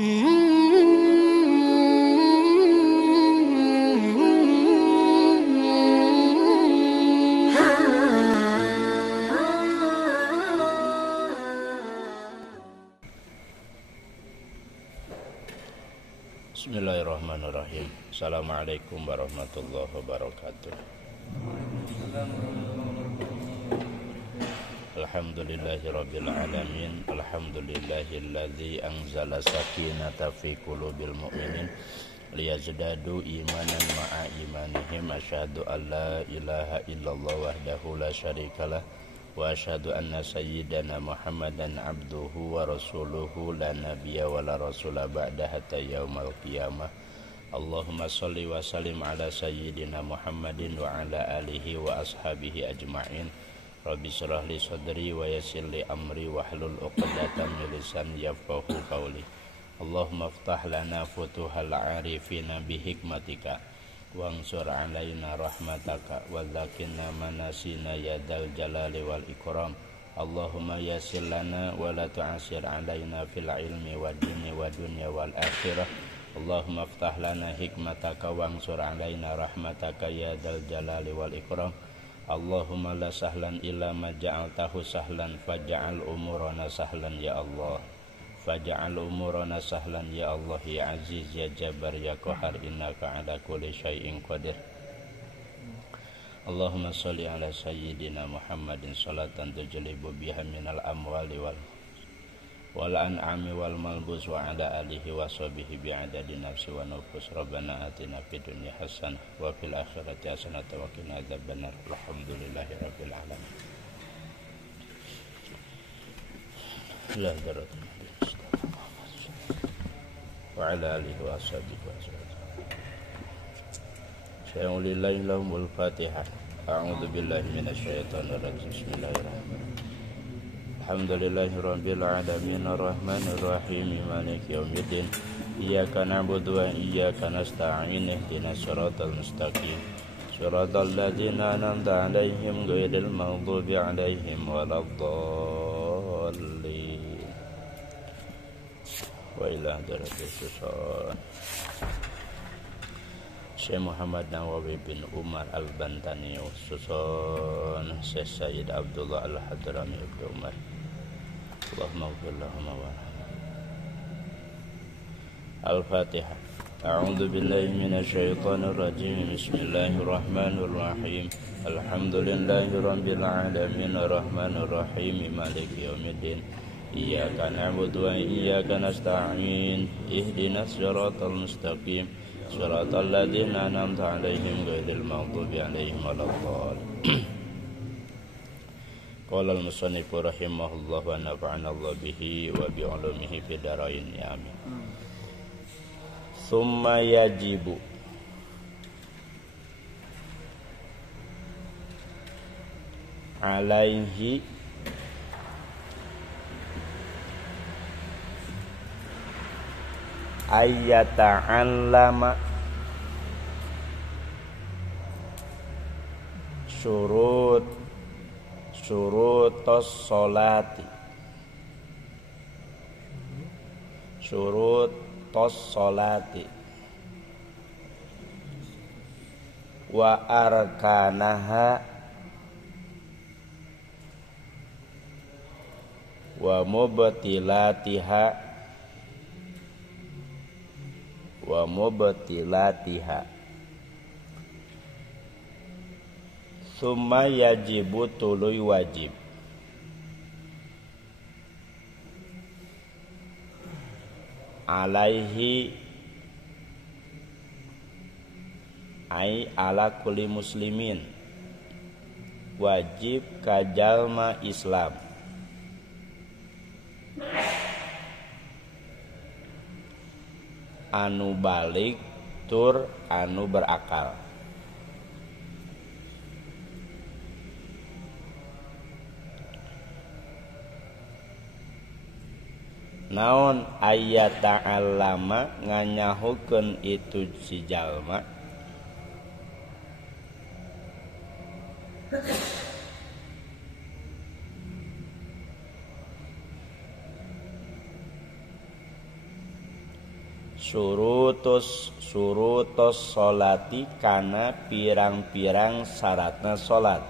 Bismillahirrahmanirrahim. Assalamualaikum warahmatullahi wabarakatuh. Alhamdulillahirabbil alamin. Alhamdulillahilladzi anzala sakinata fi qulubil mu'minin liyazdadu imanan ma'a imanihim. Asyhadu an la ilaha illallah wahdahu la syarikalah wa asyhadu anna sayyidana Muhammadan abduhu wa rasuluhu la nabiyya wa la rasula ba'da hatta yaumal qiyamah. Allahumma shalli wa sallim ala sayyidina Muhammadin wa ala alihi wa ashabihi ajma'in. Rabbi shrah li sadri wa yassir li amri wahlul 'uqdatam min lisani yafqahu qawli. Allahumma iftah lana futuhal 'arifina bi hikmatika wansur alaina rahmataka wa zakinna manasina ya dal jalali wal ikram. Allahumma yassir lana wa la tu'assir alaina fil ilmi wa dini wa dunya wal akhirah. Allahumma iftah lana hikmataka wansur alaina rahmataka ya dal jalali wal ikram. Allahumma la sahlan illa ma ja'altahu sahlan faj'al umurana sahlan ya Allah. Faj'al umurana sahlan ya Allah ya Aziz ya Jabbar ya Qahar innaka ala kulli syai'in qadir. Allahumma shalli ala sayyidina Muhammadin salatan tujlibu biha minal amwali wal an'ami wal malbus wa ala alihi wa sahbihi bi'adadi nafsi wa nufus. Rabbana atina fid dunya hasanah wa fil akhirati hasanah wa qina adzabannar. Alhamdulillahi rabbil alamin. La daratna wa ala alihi wa sahbihi wa sallam. Syai'ulillahi lahumul fatihah. A'udzu billahi minasyaitonir rajim. Bismillahirrahmanirrahim. Alhamdulillahi rabbil alamin arrahmanir rahim maliki yaumiddin. Iyyaka na'budu wa iyyaka nasta'in. Ihdinas siratal mustaqim. Siratal ladzina an'amta 'alaihim ghairil maghdubi 'alaihim waladdallin. Wa ila hadratil Sultan Syekh Muhammad Nawawi bin Umar Al-Bantani Sultan Syekh Sayyid Abdullah Al-Hadrami bin Umar. Allahumma ighfir lahum warhamhum. Al-Fatihah. A'udzu billahi minasyaitonir rajim. Bismillahirrahmanirrahim. Alhamdulillahi rabbil alamin arrahmanir rahim maliki yaumiddin. Iyyaka na'budu wa iyyaka nasta'in. Ihdinas siratal mustaqim. Siratal ladzina an'amta 'alaihim ghairil maghdubi 'alaihim waladdallin. Qala al-musannif rahimahullah wa nafa'ana Allah bihi wa bi 'ulumihi fid dharain amin. Summa yajibu alaihi ayyata'allama syurutos solati wa arkanaha wa mubtilatiha. Summa yajibu tuluy wajib. Alaihi ai ala kulli muslimin. Wajib kajalma Islam. Anu balik tur anu berakal. Naon ayyata'allama nganyahukeun itu si jalma surutos sholati kana pirang-pirang syaratna salat.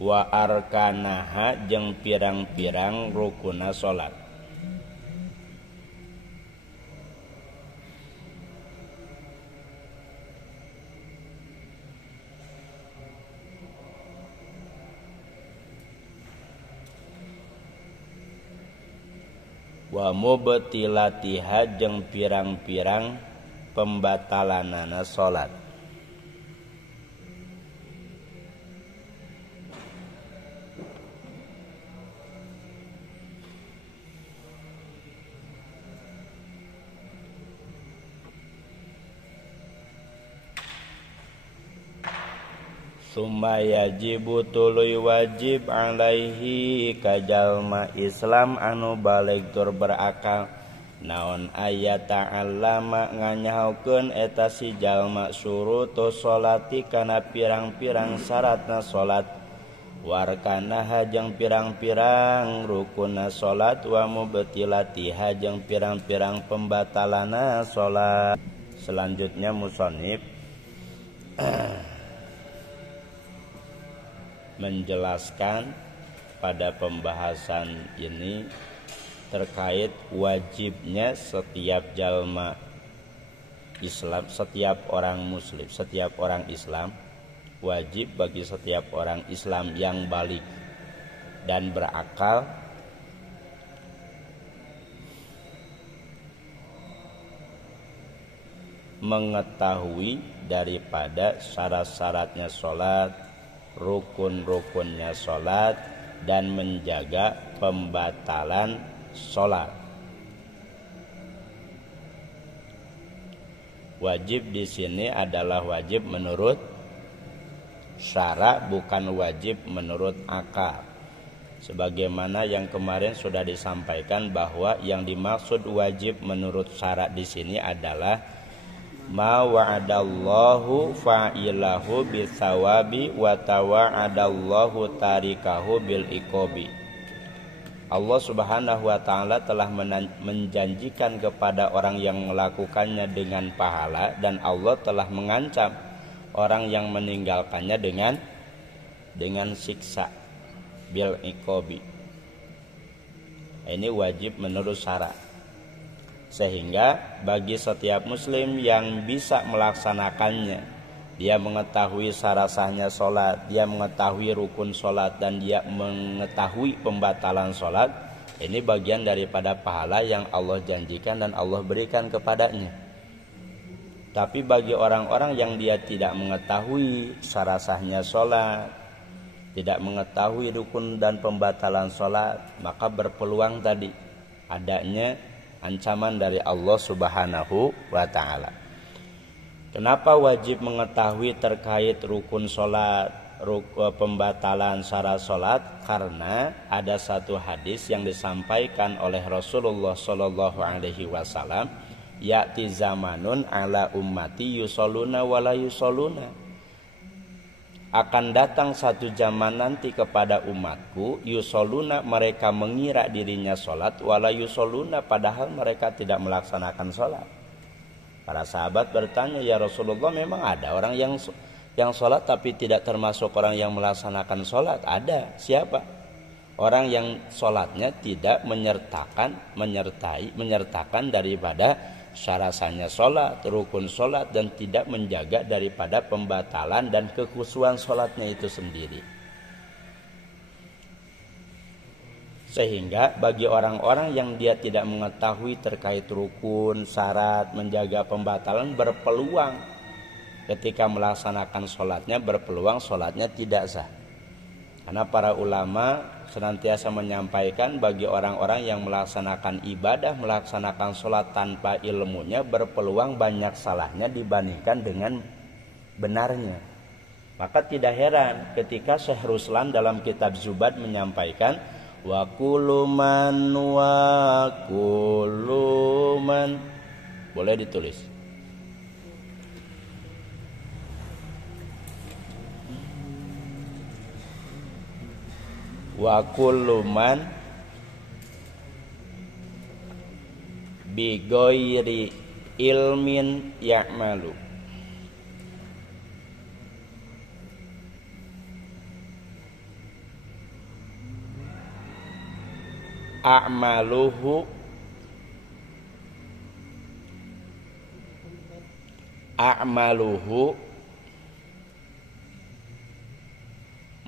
Wa arkanaha jeung pirang-pirang rukunna salat. Wa mubtilatiha jeung pirang-pirang pembatalanana salat. Summa yajibu tuluy wajib alaihi kajalma Islam anu balig tur berakal naon ayat ta'allama nganyahokeun eta si jalma surutus sholati kana pirang-pirang syaratna salat warkanaha jeung pirang-pirang rukunna salat wa mubtilatiha jeung pirang-pirang pembatalana salat. Selanjutnya musannif menjelaskan pada pembahasan ini terkait wajibnya setiap jalma Islam, setiap orang muslim, setiap orang Islam, wajib bagi setiap orang Islam yang baligh dan berakal mengetahui daripada syarat-syaratnya salat, rukun-rukunnya salat dan menjaga pembatalan salat. Wajib di sini adalah wajib menurut syara, bukan wajib menurut akal. Sebagaimana yang kemarin sudah disampaikan bahwa yang dimaksud wajib menurut syara di sini adalah ma wa'adallahu fa'ilahu bisawabi wa tawa'adallahu tarikahu bil iqabi. Allah Subhanahu wa taala telah menjanjikan kepada orang yang melakukannya dengan pahala dan Allah telah mengancam orang yang meninggalkannya dengan siksa bil iqabi. Ini wajib menurut syara. Sehingga bagi setiap muslim yang bisa melaksanakannya, dia mengetahui sah-sahnya sholat, dia mengetahui rukun sholat, dan dia mengetahui pembatalan sholat, ini bagian daripada pahala yang Allah janjikan dan Allah berikan kepadanya. Tapi bagi orang-orang yang dia tidak mengetahui sah-sahnya sholat, tidak mengetahui rukun dan pembatalan sholat, maka berpeluang tadi adanya ancaman dari Allah Subhanahu wa ta'ala. Kenapa wajib mengetahui terkait rukun sholat, pembatalan syarat sholat? Karena ada satu hadis yang disampaikan oleh Rasulullah Sallallahu Alaihi Wasallam, ya'ti zamanun ala ummati yusalluna wala yusalluna. Akan datang satu zaman nanti kepada umatku, yusalluna, mereka mengira dirinya sholat, wala yusalluna, padahal mereka tidak melaksanakan sholat. Para sahabat bertanya, ya Rasulullah, memang ada orang yang sholat tapi tidak termasuk orang yang melaksanakan sholat? Ada. Siapa? Orang yang sholatnya tidak menyertakan daripada syarat-syaratnya sholat, rukun sholat, dan tidak menjaga daripada pembatalan dan kekhusyuan sholatnya itu sendiri. Sehingga bagi orang-orang yang dia tidak mengetahui terkait rukun, syarat, menjaga pembatalan, berpeluang ketika melaksanakan sholatnya, berpeluang sholatnya tidak sah. Karena para ulama senantiasa menyampaikan bagi orang-orang yang melaksanakan ibadah, melaksanakan sholat tanpa ilmunya, berpeluang banyak salahnya dibandingkan dengan benarnya. Maka tidak heran ketika Syekh Ruslan dalam kitab Zubad menyampaikan wa kuluman boleh ditulis. Wa kullu man bi ghairi ilmin ya'malu. A'maluhu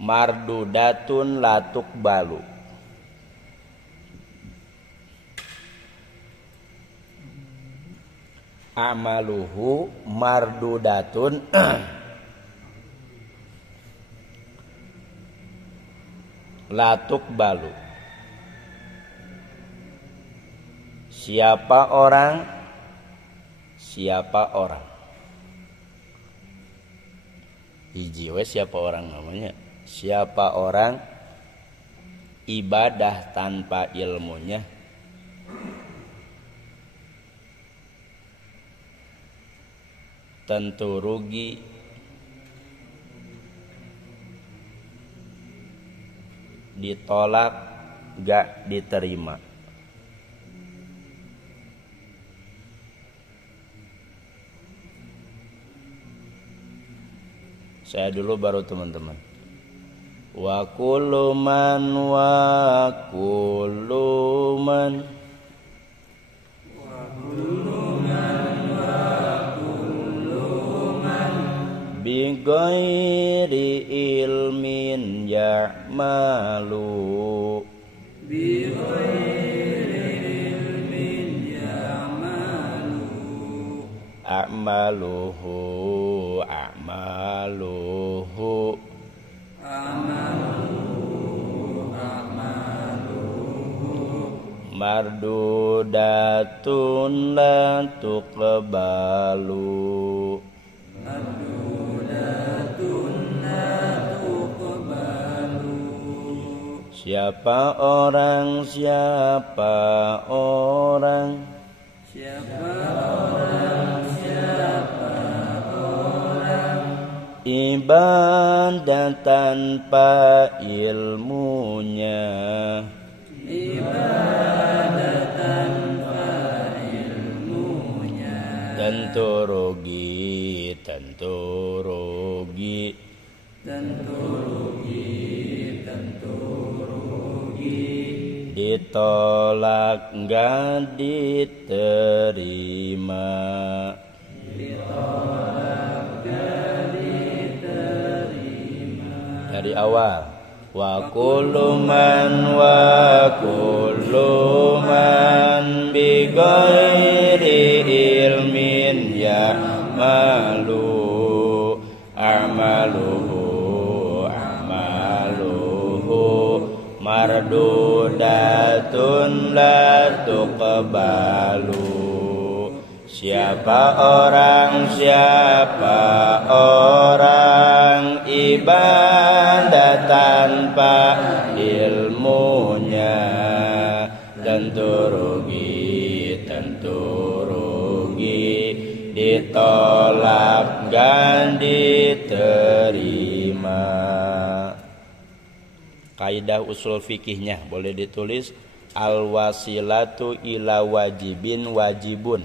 mardudatun la tuqbalu. A'maluhu mardudatun la tuqbalu. Siapa orang hiji we siapa orang namanya, siapa orang ibadah tanpa ilmunya tentu rugi ditolak gak diterima. Saya dulu baru teman-teman. Wa kullu man bi ghairi ilmin ya'malu. A'maluhu mardudatun la tuqbalu. Siapa orang ibadah tanpa ilmunya tentu rugi ditolak nggak diterima. Dari awal, wa kullu man bi ghairi ilmin ya'malu. A'maluhu mardudatun la tuqbalu. Siapa orang ibadah tanpa ilmunya tentu rugi ditolak dan diterima. Kaidah usul fikihnya boleh ditulis al-wasilatu ila wajibin wajibun.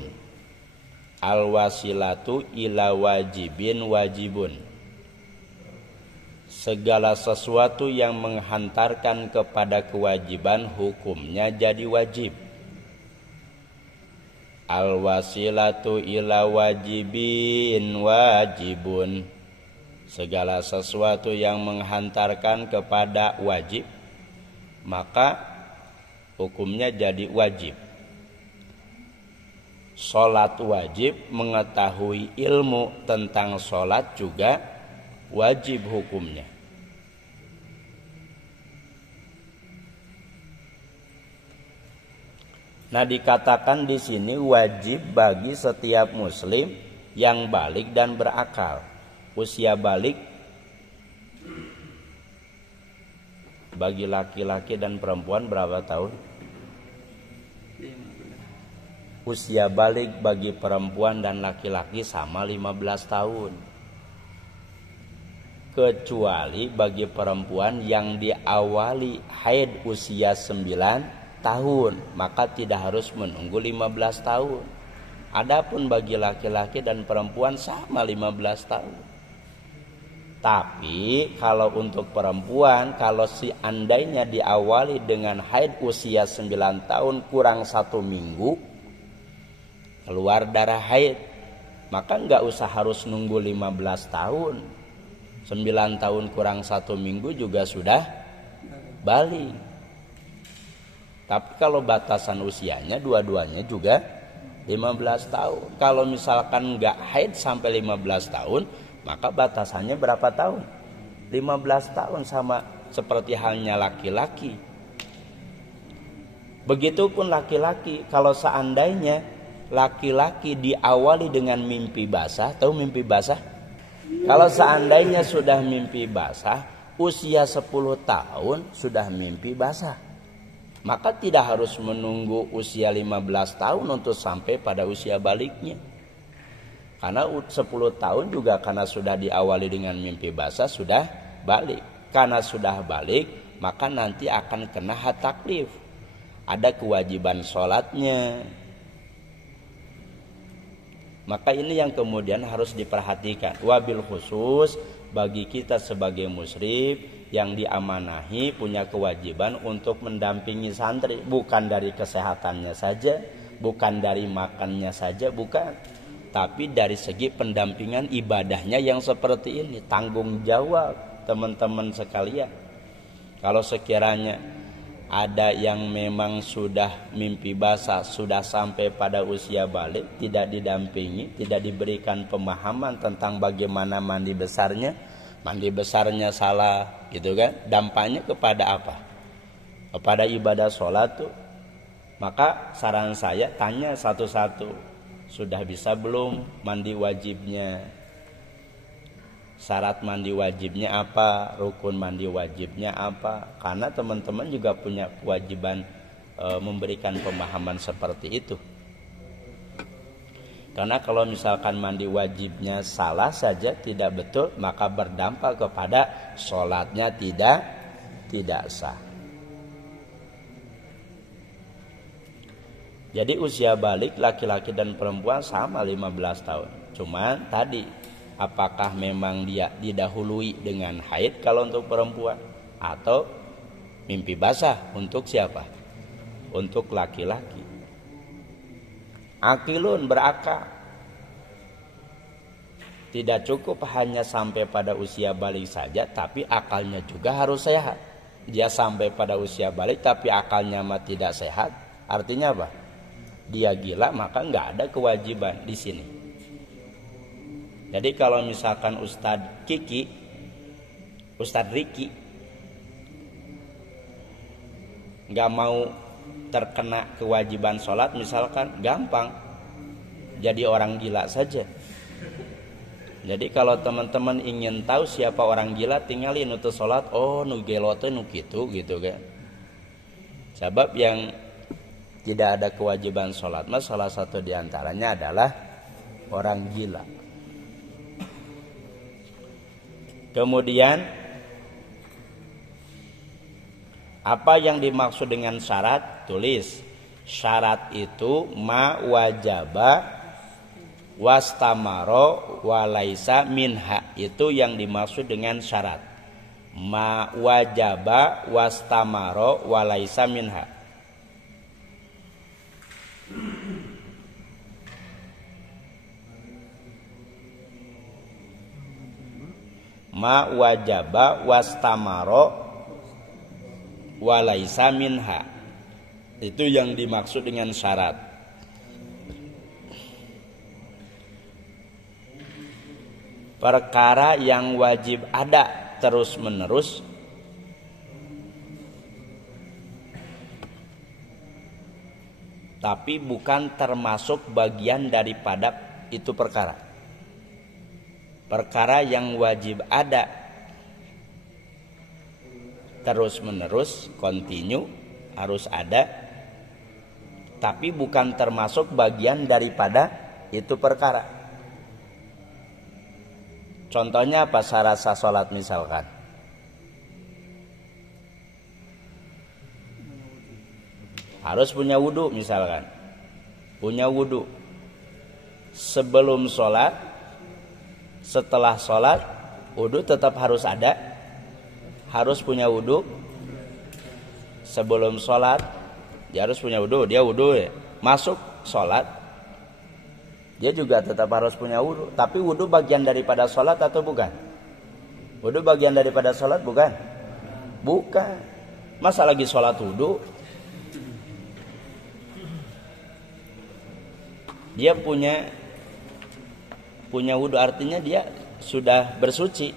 Al-wasilatu ila wajibun. Segala sesuatu yang menghantarkan kepada kewajiban hukumnya jadi wajib. Al-wasilatu ila wajibun. Segala sesuatu yang menghantarkan kepada wajib maka hukumnya jadi wajib. Salat wajib, mengetahui ilmu tentang salat juga wajib hukumnya. Nah, dikatakan di sini wajib bagi setiap muslim yang balik dan berakal. Usia balik bagi laki-laki dan perempuan berapa tahun? Usia balik bagi perempuan dan laki-laki sama 15 tahun. kecuali bagi perempuan yang diawali haid usia 9 tahun, maka tidak harus menunggu 15 tahun. Adapun bagi laki-laki dan perempuan sama 15 tahun. Tapi kalau untuk perempuan, kalau seandainya diawali dengan haid usia 9 tahun kurang 1 minggu keluar darah haid, maka enggak usah harus nunggu 15 tahun. 9 tahun kurang 1 minggu juga sudah balik. Tapi kalau batasan usianya dua-duanya juga 15 tahun. Kalau misalkan enggak haid sampai 15 tahun, maka batasannya berapa tahun? 15 tahun, sama seperti halnya laki-laki. Begitupun laki-laki, kalau seandainya laki-laki diawali dengan mimpi basah, tahu mimpi basah? Kalau seandainya sudah mimpi basah, usia 10 tahun sudah mimpi basah, maka tidak harus menunggu usia 15 tahun untuk sampai pada usia baliknya. Karena 10 tahun juga karena sudah diawali dengan mimpi basah sudah balik. Karena sudah balik, maka nanti akan kena had taklif. Ada kewajiban sholatnya. Maka ini yang kemudian harus diperhatikan. Wabil khusus bagi kita sebagai musyrif yang diamanahi punya kewajiban untuk mendampingi santri. Bukan dari kesehatannya saja, bukan dari makannya saja, bukan. Tapi dari segi pendampingan ibadahnya yang seperti ini. Tanggung jawab teman-teman sekalian. Kalau sekiranya ada yang memang sudah mimpi basah, sudah sampai pada usia balik, tidak didampingi, tidak diberikan pemahaman tentang bagaimana mandi besarnya salah, gitu kan? Dampaknya kepada apa? Kepada ibadah sholat tuh. Maka saran saya tanya satu-satu. Sudah bisa belum mandi wajibnya? Syarat mandi wajibnya apa? Rukun mandi wajibnya apa? Karena teman-teman juga punya kewajiban memberikan pemahaman seperti itu. Karena kalau misalkan mandi wajibnya salah saja, tidak betul, maka berdampak kepada sholatnya tidak sah. Jadi usia balik laki-laki dan perempuan sama 15 tahun. Cuman tadi, apakah memang dia didahului dengan haid kalau untuk perempuan, atau mimpi basah untuk siapa? Untuk laki-laki. Akilun, berakal. Tidak cukup hanya sampai pada usia balik saja, tapi akalnya juga harus sehat. Dia sampai pada usia balik tapi akalnya tidak sehat, artinya apa? Dia gila, maka nggak ada kewajiban di sini. Jadi kalau misalkan Ustadz Riki nggak mau terkena kewajiban sholat, misalkan, gampang jadi orang gila saja. Jadi kalau teman-teman ingin tahu siapa orang gila, tinggalin untuk sholat. Oh, nu gelo teh nu kitu gitu kan. Sebab yang tidak ada kewajiban sholat, mas salah satu diantaranya adalah orang gila. Kemudian apa yang dimaksud dengan syarat? Tulis. Syarat itu ma wajaba wastamaro walaisa minha. Itu yang dimaksud dengan syarat. Ma wajaba wastamaro walaisa minha. Ma wajaba wastamaro walaisa minha. Itu yang dimaksud dengan syarat. Perkara yang wajib ada terus menerus, tapi bukan termasuk bagian daripada itu perkara. Perkara yang wajib ada terus menerus, continue, harus ada, tapi bukan termasuk bagian daripada itu perkara. Contohnya apa syarat sah salat misalkan? Harus punya wudu misalkan. Punya wudu. Sebelum sholat, setelah sholat, wudu tetap harus ada. Harus punya wudu. Sebelum sholat, dia harus punya wudu. Dia wudu ya. Masuk sholat, dia juga tetap harus punya wudu. Tapi wudu bagian daripada sholat atau bukan? Wudu bagian daripada sholat bukan? Bukan. Masa lagi sholat wudu? Dia punya wudu, artinya dia sudah bersuci.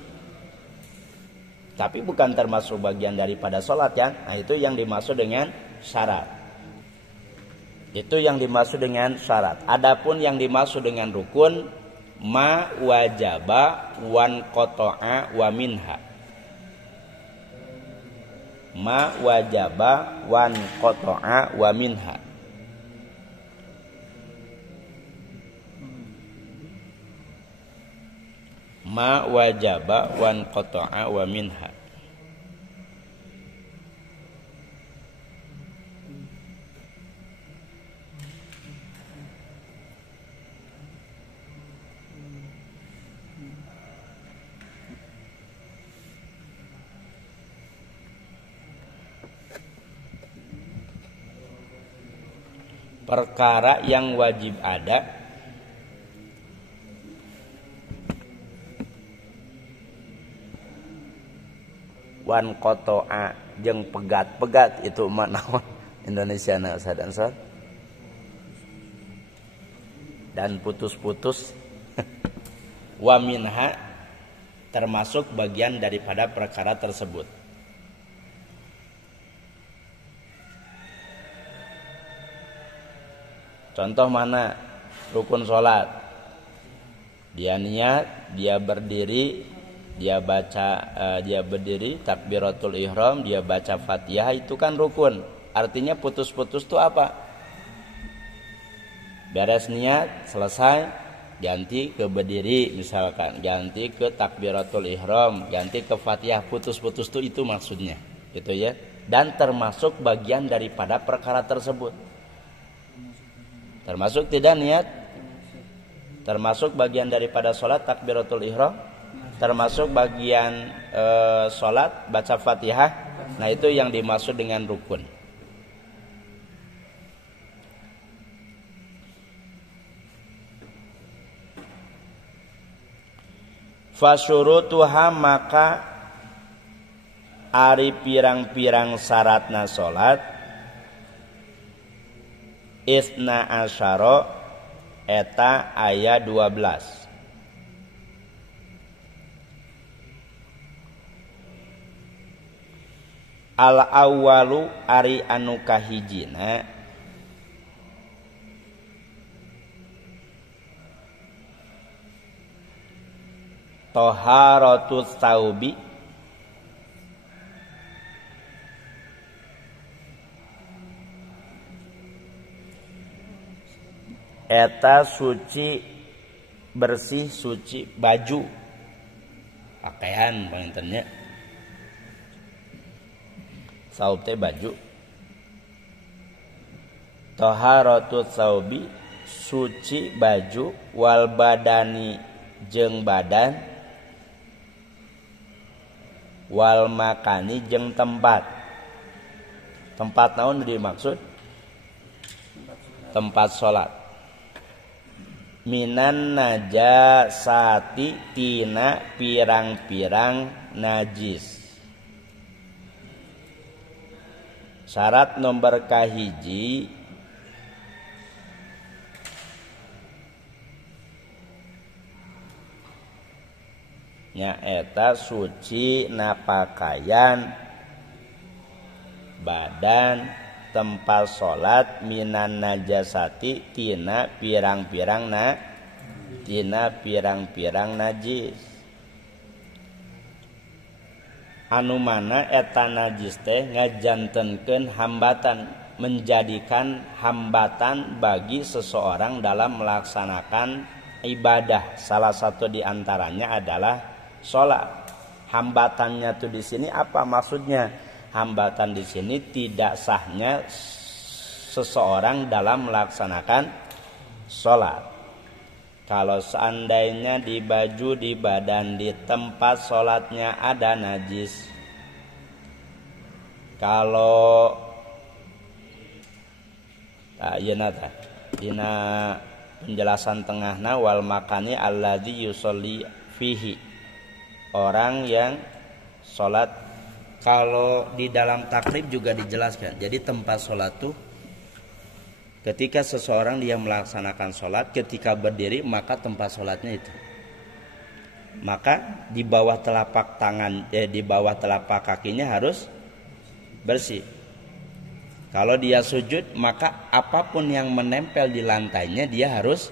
Tapi bukan termasuk bagian daripada sholat ya. Nah itu yang dimaksud dengan syarat. Itu yang dimaksud dengan syarat. Adapun yang dimaksud dengan rukun, ma wajaba wan qata'a wa minha. Ma wajaba wan qata'a wa minha. Ma wajaba wan qata'a wa minha. Perkara yang wajib ada wan qata'a jeung pegat-pegat itu makna Indonesia na Ustaz dan putus-putus wa minha termasuk bagian daripada perkara tersebut. Contoh mana rukun sholat? Dia niat, dia berdiri, dia berdiri takbiratul ihram, dia baca Fatihah, itu kan rukun. Artinya putus-putus itu apa? Beres niat, selesai, ganti ke berdiri misalkan, ganti ke takbiratul ihram, ganti ke Fatihah, putus-putus itu maksudnya. Gitu ya. Dan termasuk bagian daripada perkara tersebut. Termasuk tidak niat? Termasuk bagian daripada sholat takbiratul ihram? Termasuk bagian sholat baca Fatihah? Nah itu yang dimaksud dengan rukun. Fasyurutuha maka ari pirang-pirang syaratna sholat Isna asyara eta ayat 12. Al awwalu ari anu kahijina taharatus tsaubi eta suci bersih suci baju pakaian pangintennya saub teh baju taharatut saubi suci baju wal badani jeung badan wal makani jeung tempat naon dimaksud tempat salat minan najasati tina pirang-pirang najis. Syarat nomor kahiji nyaeta suci napakaian badan tempat sholat minan najasati tina pirang-pirang najis anu mana eta najis teh ngajantenkeun hambatan menjadikan hambatan bagi seseorang dalam melaksanakan ibadah, salah satu di antaranya adalah sholat. Hambatannya tuh di sini apa maksudnya? Hambatan di sini tidak sahnya seseorang dalam melaksanakan sholat. Kalau seandainya di baju, di badan, di tempat sholatnya ada najis. Kalau dina penjelasan tengahna wal makani alladzi yusolli fihi, orang yang sholat. Kalau di dalam takrib juga dijelaskan. Jadi tempat sholat tuh ketika seseorang dia melaksanakan sholat, ketika berdiri maka tempat sholatnya itu. Maka di bawah telapak tangan, di bawah telapak kakinya harus bersih. Kalau dia sujud maka apapun yang menempel di lantainya dia harus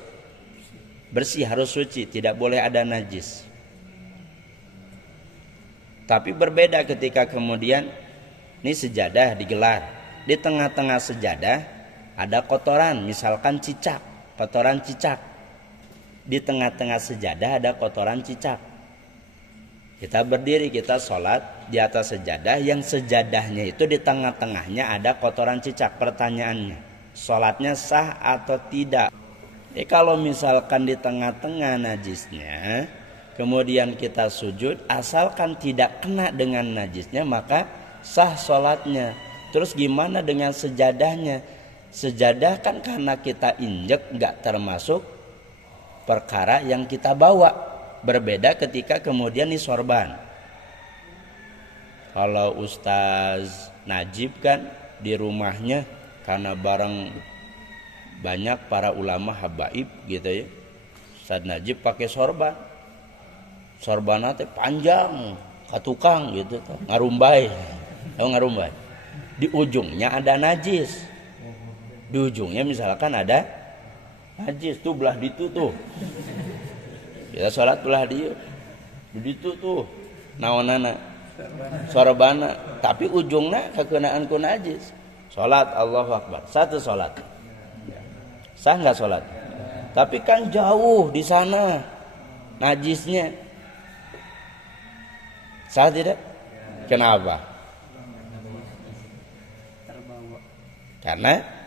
bersih, harus suci, tidak boleh ada najis. Tapi berbeda ketika kemudian ini sejadah digelar, di tengah-tengah sejadah ada kotoran, misalkan cicak, kotoran cicak. Di tengah-tengah sejadah ada kotoran cicak. Kita berdiri, kita sholat di atas sejadah, yang sejadahnya itu di tengah-tengahnya ada kotoran cicak. Pertanyaannya, sholatnya sah atau tidak? Kalau misalkan di tengah-tengah najisnya, kemudian kita sujud, asalkan tidak kena dengan najisnya maka sah sholatnya. Terus gimana dengan sejadahnya? Sejadah kan karena kita injek, gak termasuk perkara yang kita bawa. Berbeda ketika kemudian ini sorban. Kalau Ustaz Najib kan di rumahnya karena bareng banyak para ulama habaib gitu ya, Ustaz Najib pakai sorban. Sorbannya teh panjang, katukang gitu, ngarumbai. Tahu ngarumbai? Di ujungnya ada najis. Di ujungnya misalkan ada najis tuh belah ditu tuh. Kita sholat belah dia. Di ditu tuh naonana sorbana, tapi ujungnya kekenaan ku najis. Sholat Allahu Akbar. Satu sholat. Sah enggak sholat? Tapi kan jauh di sana najisnya. Sah tidak? Kenapa? Karena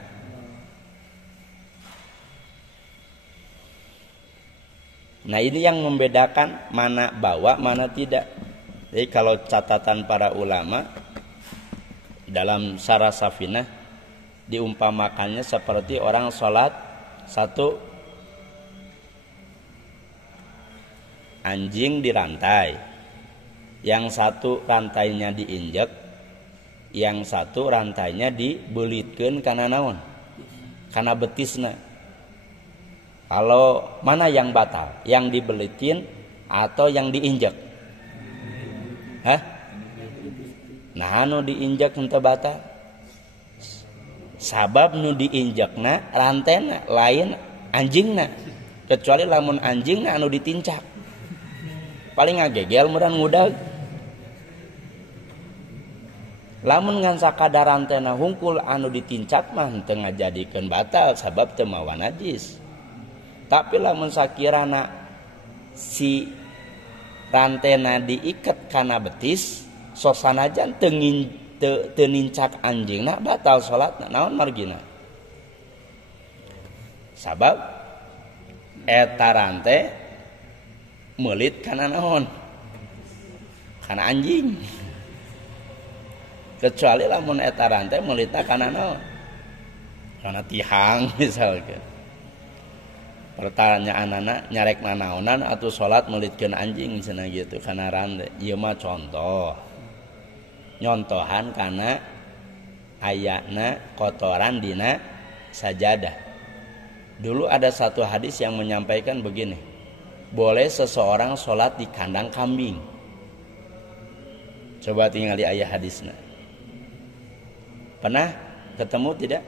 nah ini yang membedakan mana bawa, mana tidak. Jadi kalau catatan para ulama dalam Syarah Safinah diumpamakannya seperti orang sholat, satu anjing dirantai, yang satu rantainya diinjek, yang satu rantainya dibelitkeun kana naon? Kana betisna. Kalau mana yang batal? Yang dibelitin atau yang diinjek? Hah? Nah, nu diinjek henteu batal. Sabab nu diinjekna rantena lain anjingna. Kecuali lamun anjingna anu ditincak. Paling ngagegel meureun ngudag. Lamun ngan sakadar rantena hungkul anu ditincak mah henteu ngajadikeun batal sabab teu mawa najis. Tapi lamun sakirana si rantena diikat kana betis, sosanajan teu nincak anjingna batal salatna. Naon margina? Sabab eta rante meulit kana naon? Kana anjing. Kecuali lamun eta rante meulitna kana naon? Kana tihang misalkan. Pertanyaan anak nyarek nanaonan atau sholat melitkeun anjing cenah gitu kana rande. Ieu mah contoh. Nyontohan kana ayana kotoran dina sajadah. Dulu ada satu hadis yang menyampaikan begini. Boleh seseorang sholat di kandang kambing. Coba tinggali ayat hadisnya. Pernah ketemu tidak?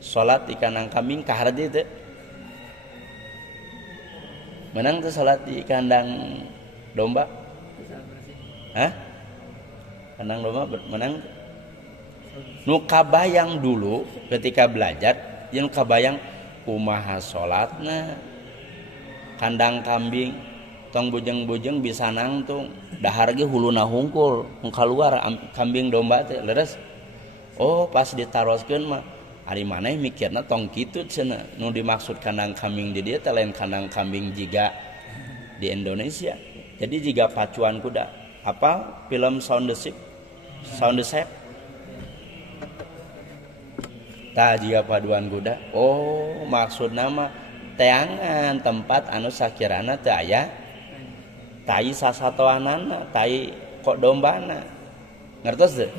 Sholat di kandang kambing kahardi teu? Menang tuh sholat di kandang domba? Hah? Kandang domba menang? Nu kabayang dulu ketika belajar, yang kabayang kumaha sholatna, kandang kambing tong bujeng-bujeng bisa nangtung dahar ge huluna hungkul keluar kambing domba teh leres. Oh pas ditaroskeun mah ari maneh mikirna tong kitu cenah nu dimaksud kandang kambing di dieu teh lain kandang kambing jiga di Indonesia. Jadi jiga pacuan kuda. Apa film Sound the Shape? Tah jiga paduan kuda. Oh maksudna mah teangan tempat anu sakirana teu aya tai sasatoanana, tai kok dombana. Ngertos teu?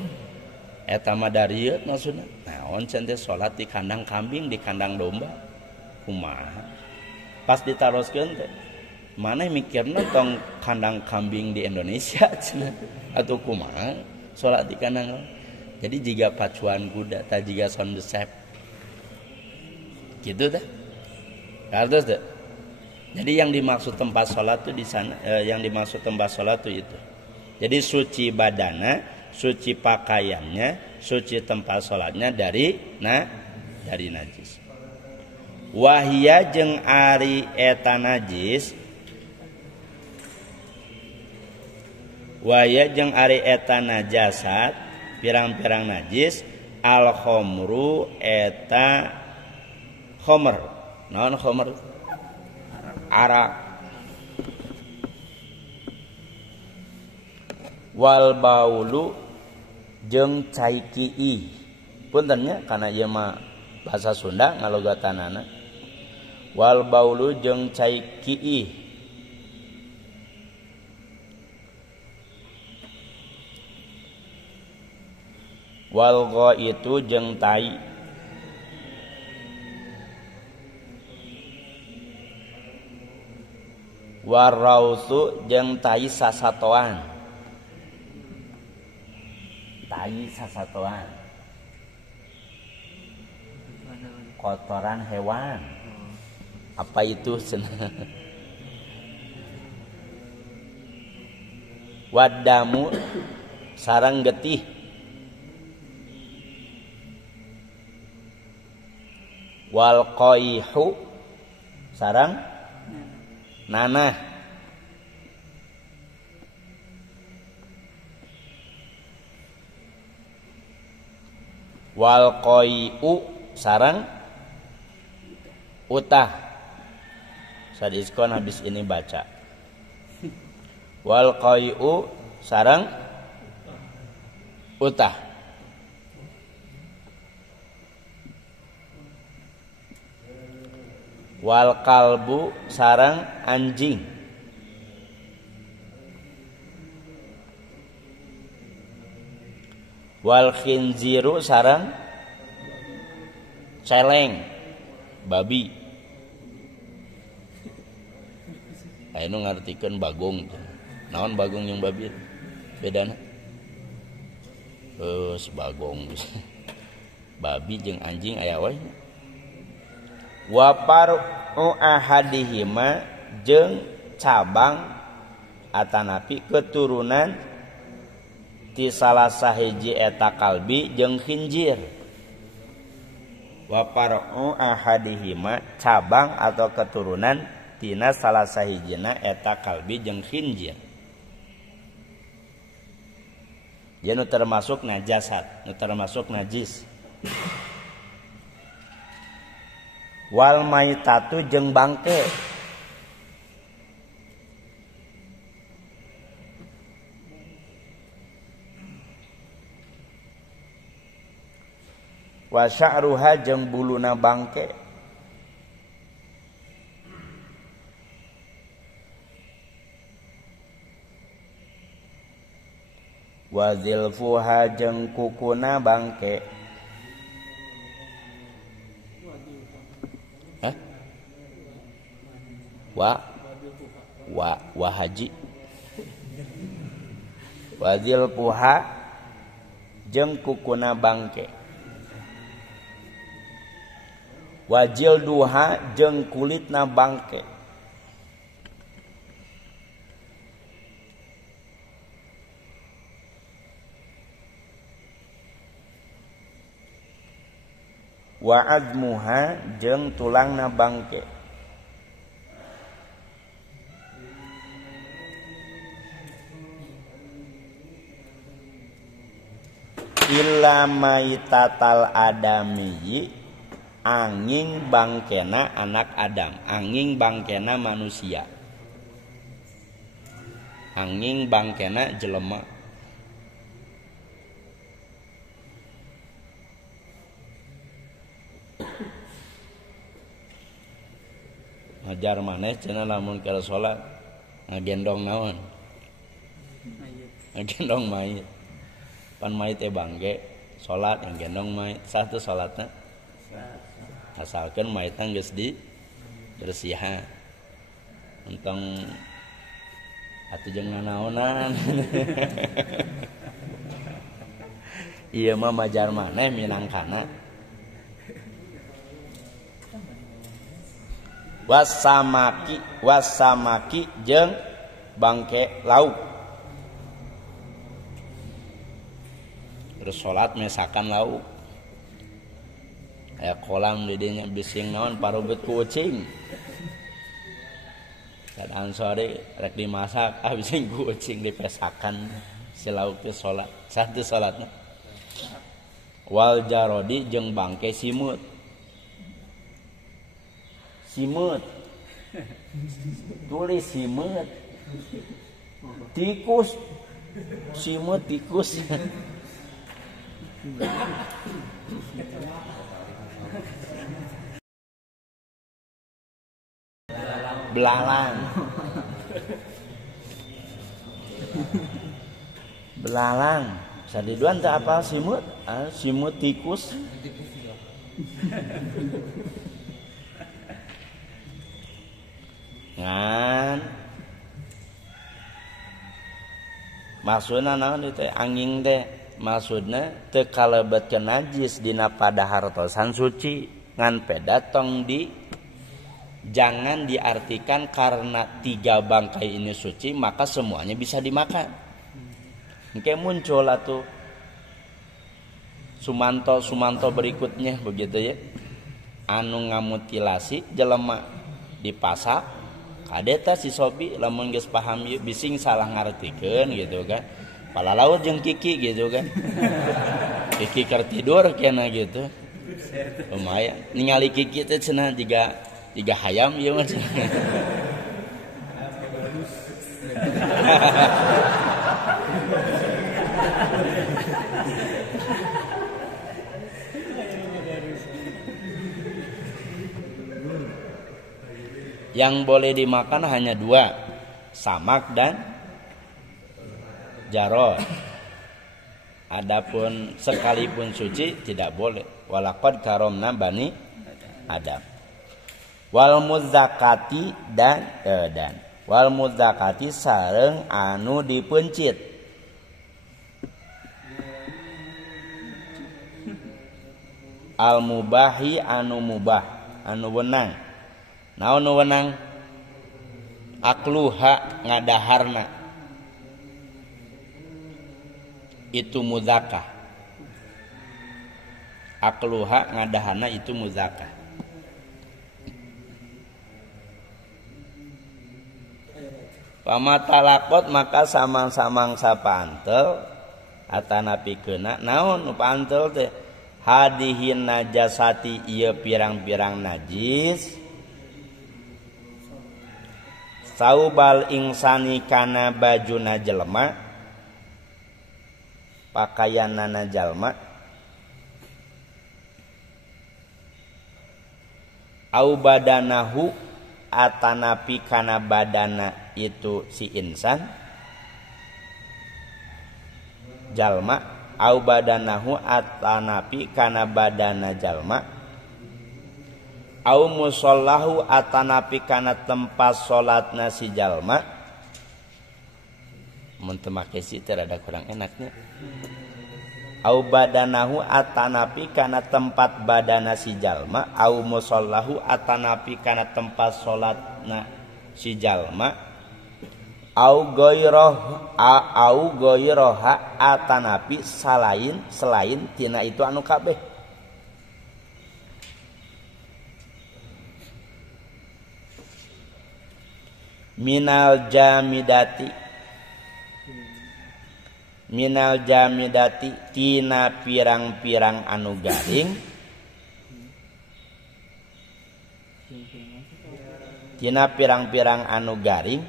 Eta mah darieu maksudna. Naon cenah teh salat di kandang kambing, di kandang domba. Kumaha? Pas ditaroskeun teh maneh mikirna tong kandang kambing di Indonesia cenah atuh kumaha salat di kandang. Jadi jiga pacuan kuda tah jiga Sound the Shape. Gitu teh. Ngertos teh? Jadi yang dimaksud tempat salat tuh di sana yang dimaksud tempat salat tuh itu. Jadi suci badana, suci pakaiannya, suci tempat salatnya dari najis. Wahia jeung ari eta najis. Wahia jeung ari eta najasat, pirang-pirang najis, al khomru eta khomer. Naon khomer? Arak. Wal baulu jeung cai kiih. Punten nya kana ieu mah bahasa Sunda ngalogatanana. Wal baulu jeung cai kiih. Wal ghaitu jeung tai. Warausu jeung tai sasatoan. Tai sasatoan. Kotoran hewan. Apa itu? Wadamu sareng getih. Wal qaihu sareng nanah. Wal qai'u sareng utah. Sadiskon habis ini baca. Wal qai'u sareng utah. Wal kalbu sareng anjing. Wal khinziru sareng celeng babi. Anu ngartikeun bagong. Naon bagong jeung babi? Bedana? Bagong. Babi jeung anjing aya wae. Wa par'u ahadihima jeung cabang atanapi keturunan ti salah sahiji eta kalbi jeung khinjir. Wa par'u ahadihima cabang atau keturunan tina salah sahijina eta kalbi jeung khinjir. Dia nu termasuk najasat, nu termasuk najis. Wal maitatu jeung bangke. Wa sya'ruha jeung buluna bangke. Wa zilfuha jeung kukuna bangke. Wa haji wazil puha jeung kukuna bangke. Wajil duha jeung kulitna bangke. Wa admuha jeung tulangna bangke. illa maitatal adami angin bangkena anak Adam, angin bangkena manusia, angin bangkena jelema. Ngajar maneh cenah lamun keur salat ngagendong naon? Ngagendong mayit. Pan mayit teh bangke salat ngagendong mayit. Satu salatna asalkan mayitna geus di bersihan. Entong atuh jeung nganaonan. Ieu mah majar maneh minangkana. Wasamaki jeung bangke lauk. Terus salat mesakan lauk. Aya kolam di dinya bising naon parubet ku ucing. Kadang sore rek dimasak bising ku ucing dipesakan si lauk teh salat. Satu salatna. Wal jarodi jeung bangke simut. Simut. Tulis simut. Tikus. Simut tikus. Belalang. Belalang. Sadiduan teh apa simut? Simut tikus. Ngan maksudna naon teh angin teh maksudna teu kalebetkeun najis dina padahartosan suci ngan peda tong di jangan diartikan karena 3 bangkai ini suci maka semuanya bisa dimakan. Engke muncul atuh Sumanto berikutnya begitu ya. Anu ngamutilasi jelema dipasak kadeta si Sobi lamun geus paham ieu bising salah ngartikeun gitu kan. Pala laut jeung Kiki gitu kan. Kiki keur tidur kena gitu. Lumayan ningali Kiki teh cenah tiga hayam ieu mah. Yang boleh dimakan hanya 2, samak dan jarod. Adapun sekalipun suci tidak boleh. Walaqad karamna bani Adam. Wal muzzakati dan wal muzzakati sareng anu dipencit. Al mubahi anu mubah, anu wenang. Naon nu wenang? Akluha ngadaharna. Itu muzakah. Akluha ngadaharna itu muzakah. Pamatalakot maka samang-samang sapantel atanapikeuna naon nu pantel teh hadihin najasati ieu pirang-pirang najis. Saubal insani kana bajuna jelema pakaianana jalma au badanahu atanapi kana badana itu si insan jalma au badanahu atanapi kana badana jalma au musallahu atanapi kana tempat salatna si jalma. Mun teu make si teh rada kurang enaknya. Au badanahu atanapi kana tempat badana si jalma au musallahu atanapi kana tempat salatna si jalma au ghairaha atanapi selain tina itu anu kabeh. Minal jamidati minal jamidati tina pirang-pirang anu garing tina pirang-pirang anu garing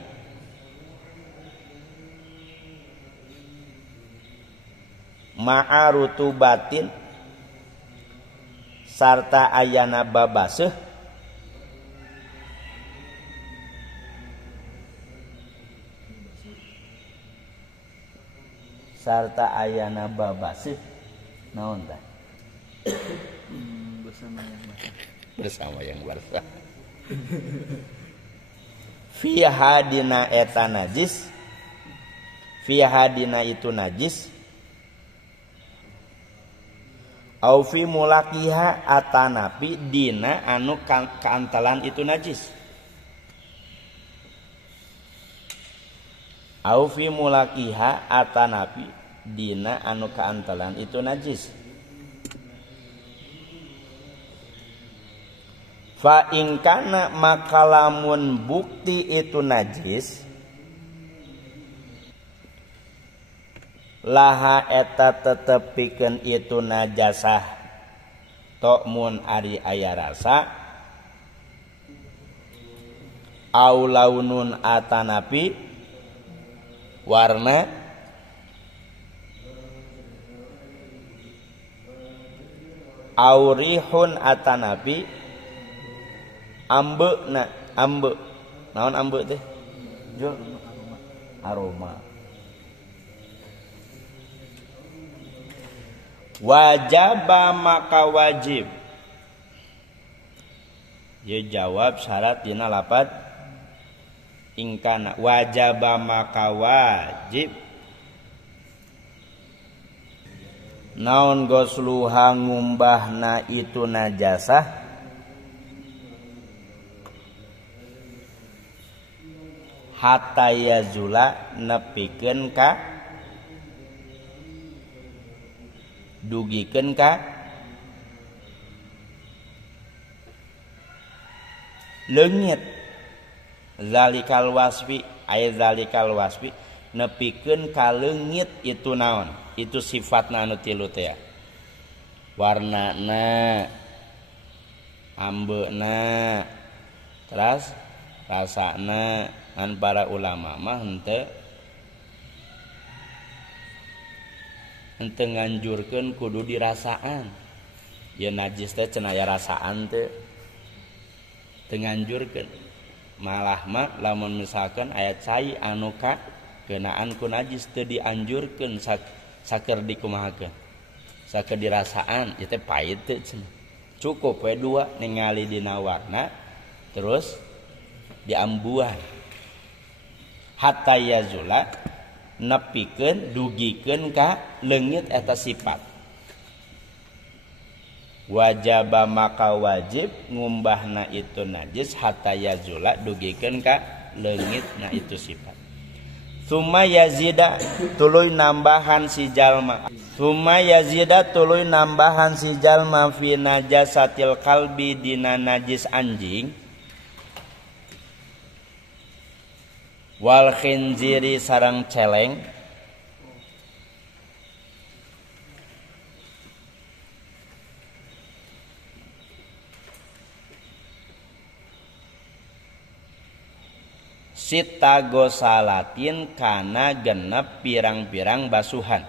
ma'arutubatin sarta ayana babaseuh sarta ayana babaseuh naon tah bersama yang basah fi hadina eta najis fi hadina itu najis au fi mulakiha atanapi dina anu kaantalan itu najis au fi mulakiha atanapi dina anu kaantalan itu najis fa in kana makalamun bukti itu najis laha eta tetepikeun itu najasah tokmun ari aya rasa au launun atanapi warna au rihun atanapi ambeuna ambe naon ambe teh jo aroma wajaba maka wajib ya jawab syarat dina lafaz ingkana wajaba maka wajib naon gosluha ngumbahna itu najasah hatta yazula nepikeun ka dugikeun ka leungit zalikal wasfi ay zalikal wasfi nepikeun ka leungit itu naon itu sifatna anu tilu teh warnana ambeuna terus rasana an para ulama mah henteu nganjurkeun kudu dirasaan ya najis teh cenah aya rasaan teh teu nganjurkeun malah mah lamun misalkan aya cai anu ka keunaan ku najis teu dianjurkeun saker dikumahakeun saker dirasaan ieu teh pait teh cenah cukup we dua ningali dina warna terus diambuan hatta yazula nepikeun dugikeun ka leungit eta sifat wajaba maka wajib ngumbahna itu najis hatta yazula dugikeun ka leungitna itu sifat summa yazida tuluy nambahan si jalma summa yazida tuluy nambahan si jalma fi najasatil qalbi dina najis anjing wal khinziri sareng celeng sita gosalatin kana genep pirang-pirang basuhan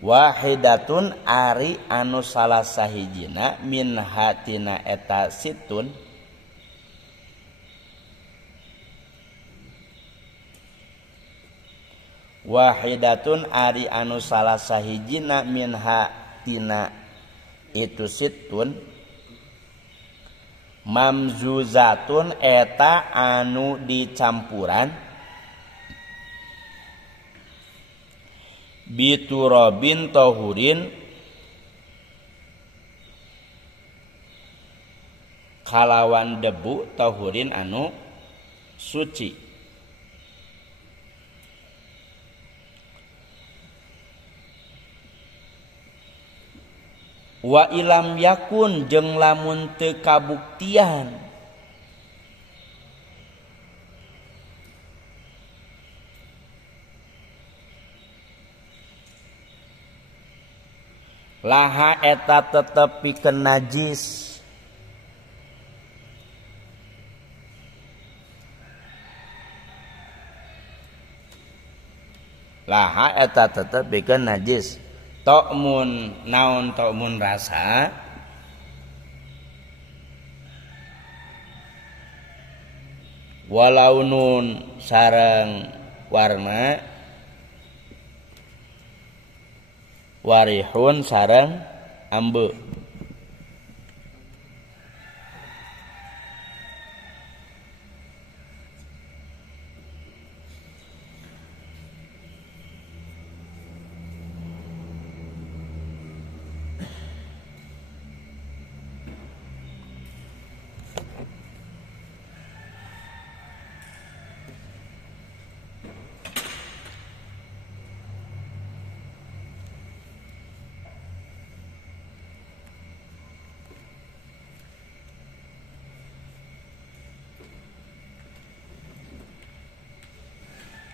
wahidatun ari anu salah sahijina min hatina eta situn wahidatun ari anu salah sahijina min hatina itu situn mamzuzatun eta anu dicampuran biturabin tahurin kalawan debu tahurin anu suci wa ilam yakun jeung lamun teu kabuktian laha eta tetep pikeun najis. Laha eta tetep pikeun najis. Ta'mun naon ta'mun rasa, walaunun sareng warna, warihun sareng ambe.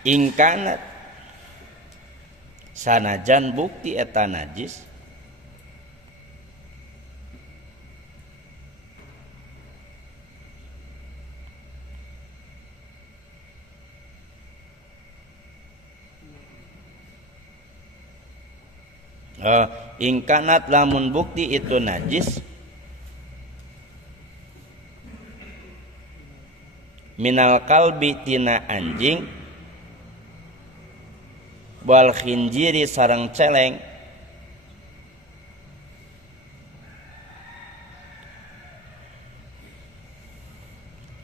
Ingkanat sanajan bukti eta najis, ingkanat lamun bukti itu najis, minal kalbi tina anjing, wal khinjiri sareng celeng,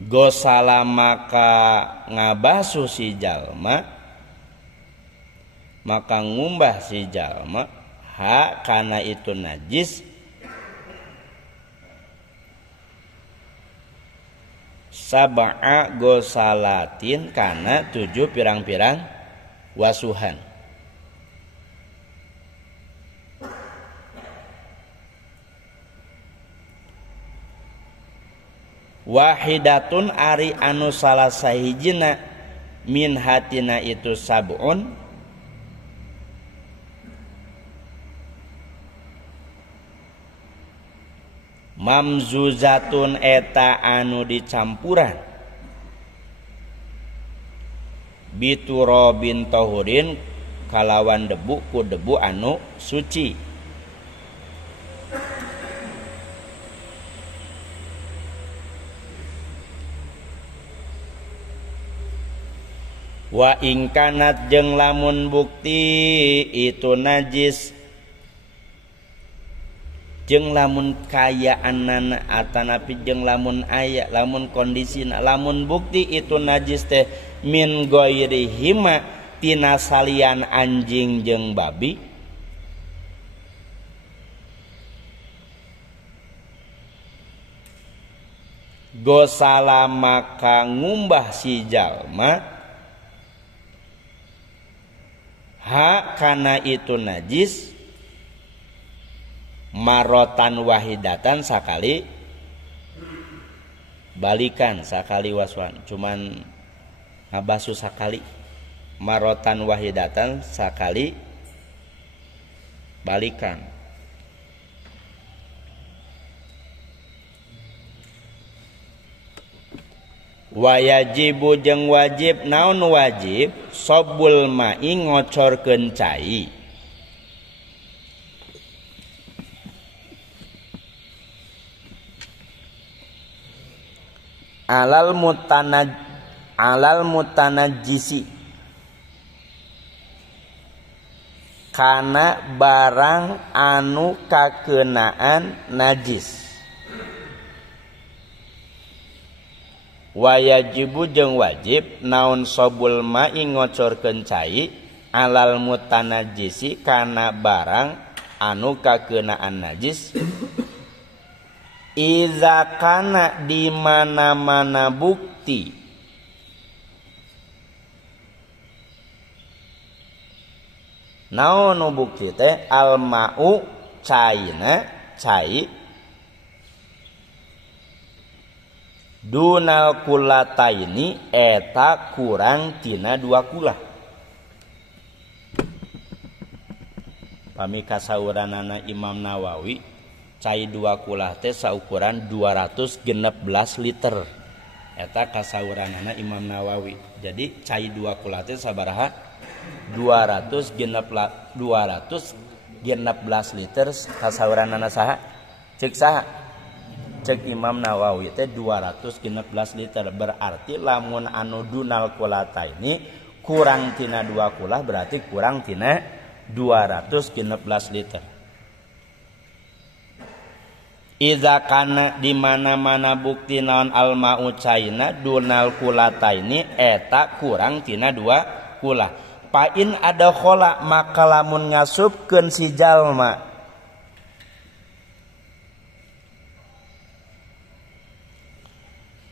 gosala maka ngabasuh si jalma, maka ngumbah si jalma ha kana itu najis, sab'a gosalatin kana 7 pirang-pirang wasuhan. Wahidatun ari anu salah sahijina min hatina itu sab'un, mamzuzatun eta anu dicampuran, biturobin tohurin kalawan debu ku debu anu suci. Wa ingkanat jeung lamun bukti itu najis, jeung lamun kayaanana atanapi jeung lamun aya, lamun kondisina, lamun bukti itu najis teh min ghairihima tina salian anjing jeung babi, gosala maka ngumbah si jalma ha kana itu najis, marotan wahidatan sakali balikan, sakali waswan, cuman ngabasuh sakali, marotan wahidatan sakali balikan. Wayajibu jeung wajib, naon wajib, sobul ma'i ngocorkeun cai, alal mutanajjisi kana barang anu kakeunaan najis. Wayajibu jeung wajib naon sobul ma'i ngocorkeun cai, alal mutanajjisi kana barang anu kakeunaan najis, iza kana di mana-mana bukti naon bukti teh al ma'u caina cai, dunal kulataini eta kurang tina 2 kula. Pami kasauranana Imam Nawawi cai 2 kulah teh saukuran 216 liter. Eta kasauranana Imam Nawawi. Jadi cai 2 kulah teh sabaraha? 216 liter kasauranana saha? Cek saha? Cek Imam Nawawi teh 216 liter. Berarti lamun anu dunal kulata ini kurang tina 2 kulah berarti kurang tina 216 liter. Iza kana di mana-mana bukti naon alma'u caina dunal kulata ini eta kurang tina 2 kulah. Pain ada khola maka lamun ngasupkeun si jalma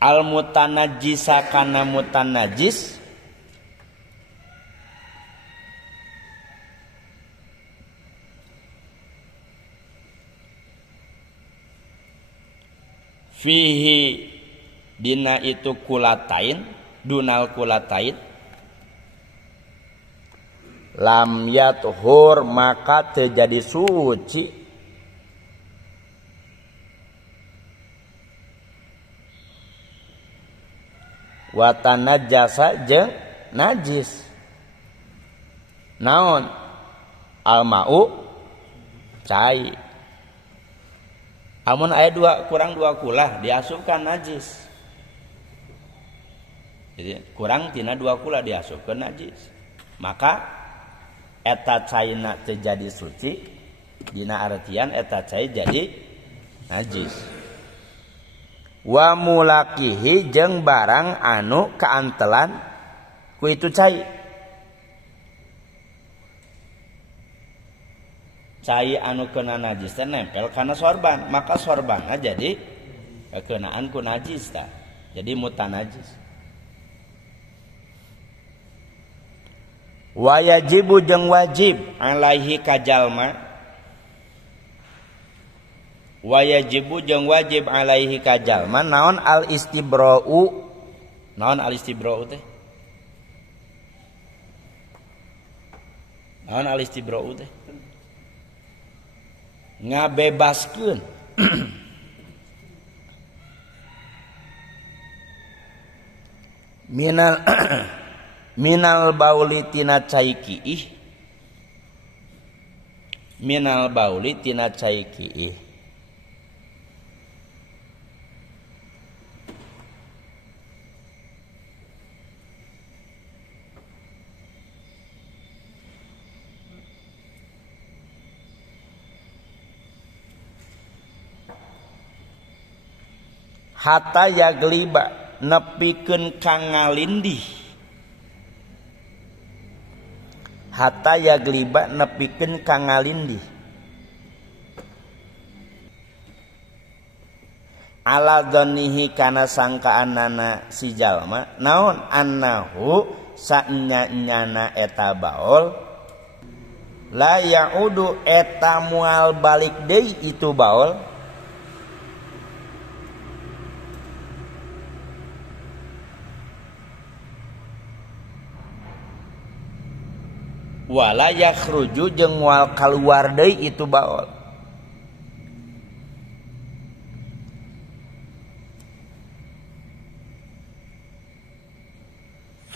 al mutanajjisa kana mutanajis fihi dina itu kulatain dunal kulatain lam yathur maka terjadi suci watana jasa jeung najis naon almau cai. Amun aya kurang 2 kulah diasupkan najis. Jadi kurang tina 2 kulah diasupkan najis. Maka eta caina teu jadi suci dina artian eta cai jadi najis. Wa mulakihi jeung barang anu kaantelan ku itu cai. Cai anu kena najis teh nempel kana sorban, maka sorbanna jadi kekenaan ku najis tah. Jadi mutanajis. Wa yajibu jeung wajib alaihi kajalma. Wa yajibu jeung wajib alaihi kajalma naon al istibra'u. Naon al istibra'u teh? Naon al istibra'u teh? Ngabebaskeun minal bauli tina cai kiih minal bauli tina cai kiih hatta yagliba nepikeun kangalindih hatta yagliba nepikeun kangalindih ala dzannihi kana sangkaanana si jalma naon annahu sanya-nyana eta baol la yaudu eta mual balik deui itu baol wala yakhruju jeung moal kaluar deui itu baol.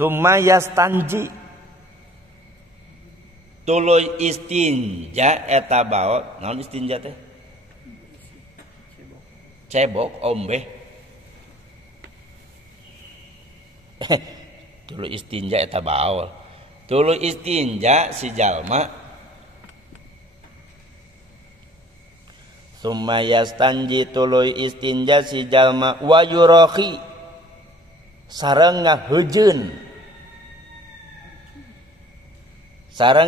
Summa yastanji tuluy istinja eta baol. Naon istinja teh? Cebok ombe. Tuluy istinja eta baol. Tuluy istinja si jalma summa yastanji tuluy istinja si jalma wa yurahi sareng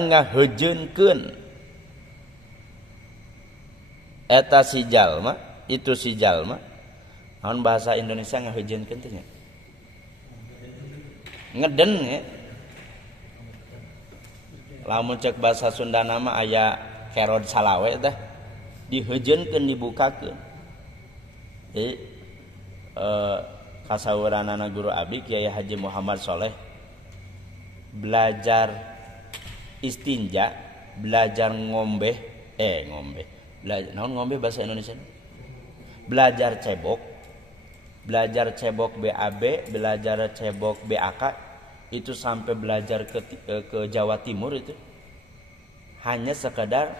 ngahejeunkeun eta si jalma itu si jalma naon bahasa Indonesia ngahejeunkeun teh nya ngeden ya. Lamun cek bahasa Sunda nama aya kerod salawe teh dihejeunkeun dibukakeun. Jadi kasawuranana guru abdi Kiai Haji Muhammad Soleh belajar istinja belajar ngombe naon ngombe bahasa Indonesia, belajar cebok BAB, belajar cebok BAK, itu sampai belajar ke Jawa Timur itu hanya sekedar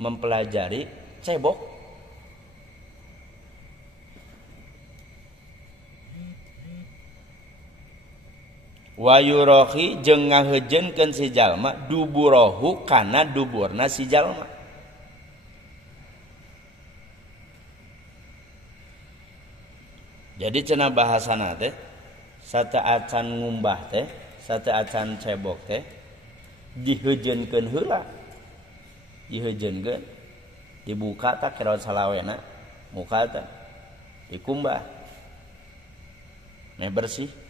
mempelajari cebok. Wayurohi jeung ngahejeunkeun si jalma duburahu kana duburna si jalma. Jadi cenah bahasana teh sateat can ngumbah teh, sateat can cebok teh dihejeunkeun heula. Dihejeunkeun, dibuka tak keraot salawena, muka teh dikumbah. Meh bersih.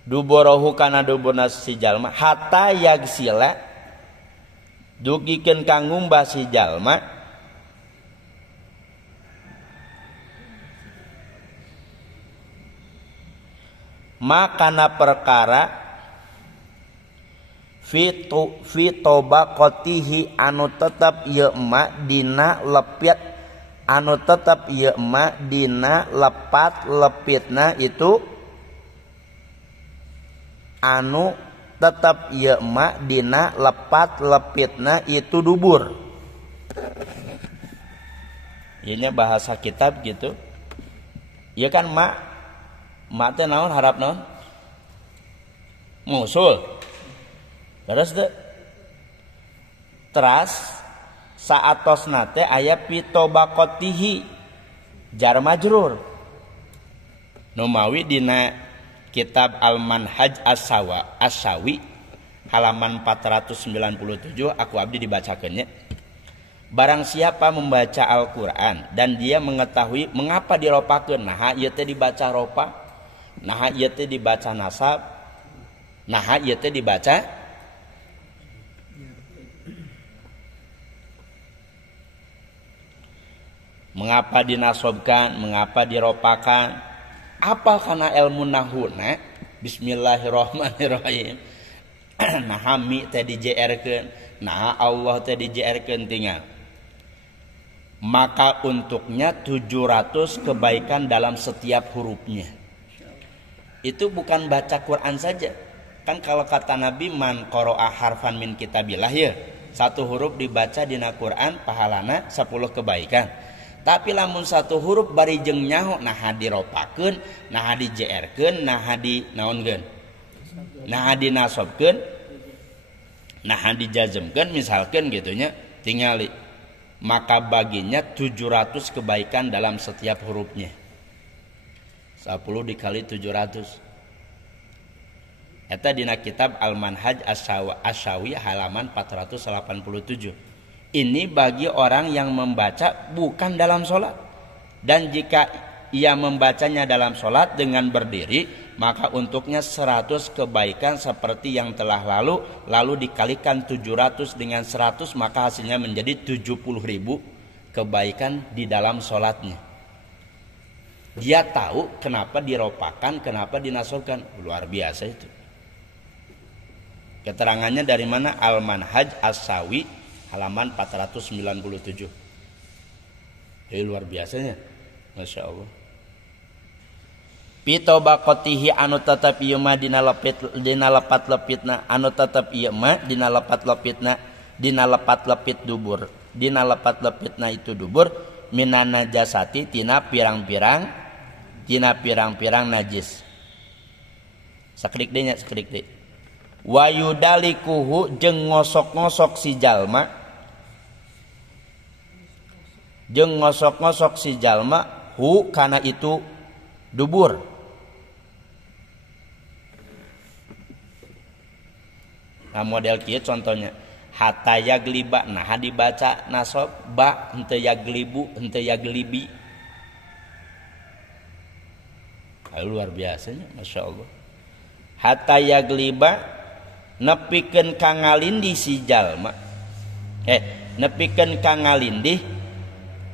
Duburahu kana duburna si jalma hatta yagsila dugikeun ka ngumbah si jalma makana perkara fitobaqatihi anu tetep ieu emak dina lepit anu tetep ieu emak dina lepat lepitna itu anu tetap ieu emak dina lepat lepitna itu dubur. Ini bahasa kitab gitu. Ieu kan mak teh naon harap naon? Musul. Terus teh teras saatosna teh aya pitobaqatihi jar majrur. Nu mawi dina kitab Al-Manhaj As-Sawi halaman 497 aku abdi dibacakeunnya. Barang siapa membaca Al-Qur'an dan dia mengetahui mengapa diropakeun, nah ieu teh dibaca ropa, nah ieu teh dibaca nasab, nah ieu teh dibaca mengapa dinasobkan, mengapa diropakan. Apa karena ilmu nahuna bismillahirrahmanirrahim. Nah mi teh dijerkeun, nah Allah teh dijerkeun tinggal. Maka untuknya 700 kebaikan dalam setiap hurufnya. Itu bukan baca Quran saja. Kan kalau kata Nabi man qara'a harfan min kitabillah ya, satu huruf dibaca dina Quran pahalana 10 kebaikan. Tapi lamun satu huruf bari jeung nyaho nah diropakeun, nah dijerkeun, nah di naonkeun, nah dinasobkeun, nah dijazmkeun misalkan gitunya tingali, maka baginya 700 kebaikan dalam setiap hurufnya. 10 dikali 700. Eta dina kitab Al-Manhaj As-Sawi halaman 487. Ini bagi orang yang membaca bukan dalam sholat. Dan jika ia membacanya dalam sholat dengan berdiri, maka untuknya 100 kebaikan seperti yang telah lalu dikalikan 700 dengan 100, maka hasilnya menjadi 70.000 kebaikan di dalam sholatnya. Dia tahu kenapa diropakan, kenapa dinasobkan. Luar biasa itu. Keterangannya dari mana? Al-Manhaj As-Sawi halaman 497. Luar biasanya, masya Allah. Pitobaqatihi anu tetep ieu mah dina lepat lepitna anu tetep ieu mah dina lepat lepitna dina lepat lepit dubur dina lepat lepitna itu dubur minan najasati tina pirang-pirang najis. Sakrik deui nya sakrik deui. Wayudalikuhu jeung ngosok-ngosok si jalma hu kana itu dubur. Nah model kieu contohnya hatta yagliba, nah dibaca nasab ba henteu yaglibu henteu yaglibi. Luar biasanya masya Allah. Hatta yagliba nepikeun ka ngalindih si jalma nepikeun ka ngalindih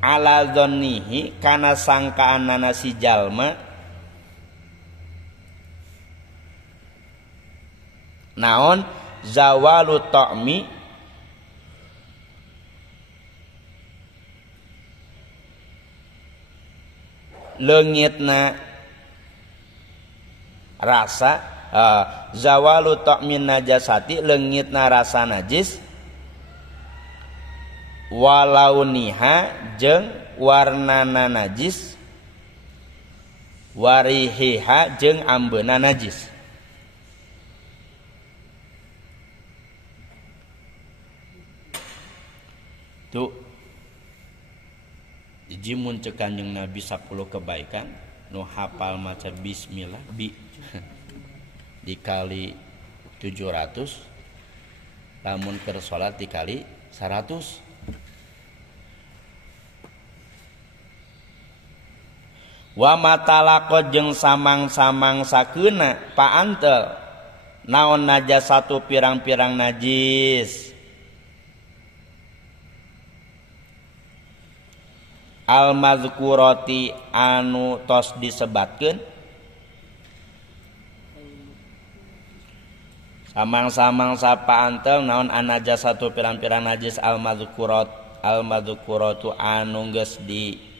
ala dzannihi kana sangkaanana si jalma naon zawalu ta'mi leungitna rasa zawalu ta'min najasati leungitna rasa najis walauniha jeung warnana najis warihiha jeung ambeuna najis. Tuh hiji mun cek Kanjeng Nabi 10 kebaikan nu hafal maca bismillah dikali 700 lamun keur salat dikali 100. Wa matalaqot jeung samang-samang sakeuna paantel naon najasatu pirang-pirang najis al mazkurati anu tos disebatkeun samang-samang sapaantel naon anajasatu pirang-pirang najis al mazkuratu anu geus di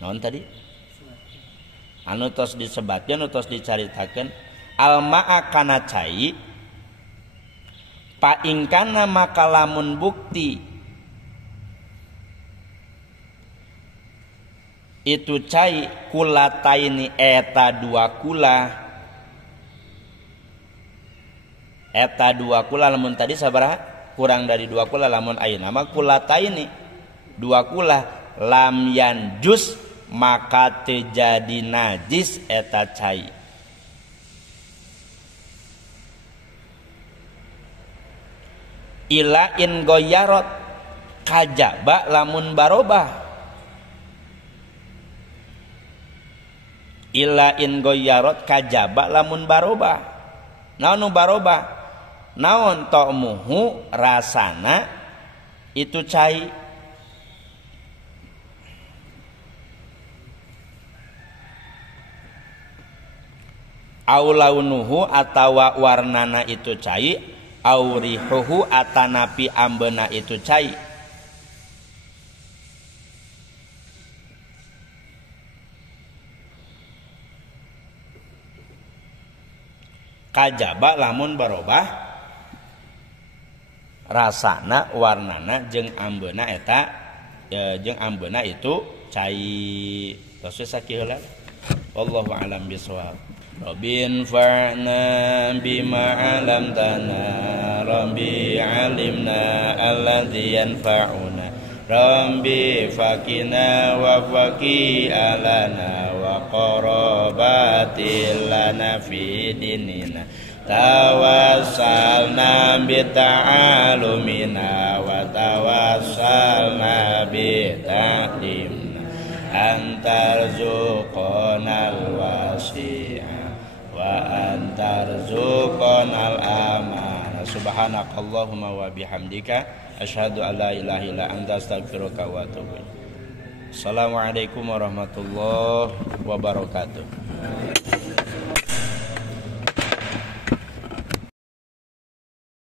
naon tadi anu tos disebatkeun anu tos dicaritakeun alma'a kana cai pa ingkana maka lamun bukti itu cai kulataini eta dua kula lamun tadi sabaraha kurang dari dua kula lamun ayeuna mah kulataini dua kula lam yanjus maka terjadi najis eta cai. Ila in goyarot kajaba lamun barobah. Ila in goyarot kajaba lamun barobah. Naon nu barobah? Naon ta'muhu rasana itu cai. Au launuhu atawa warnana itu cai, au rihuhu atanapi ambeuna itu cai. Kajaba lamun barobah rasana warnana jeung ambeuna eta jeung ambeuna itu cai. Tos sakieu heula. Wallahu a'lam bishawab. Rabbin fa'na bima 'allamtana Rabbi 'allimna alladzi yanfa'una Rabbi faqina wa faqi alana wa qarabatil lana fi dinina tawassalna bi ta'alumina wa tawassalna bi ta'limna antarzuqanal wasi'a wa antarzuqanal amana subhanakallahumma wa bihamdika asyhadu an la ilaha illa anta astaghfiruka wa atubu ilaik. Assalamualaikum warahmatullahi wabarakatuh.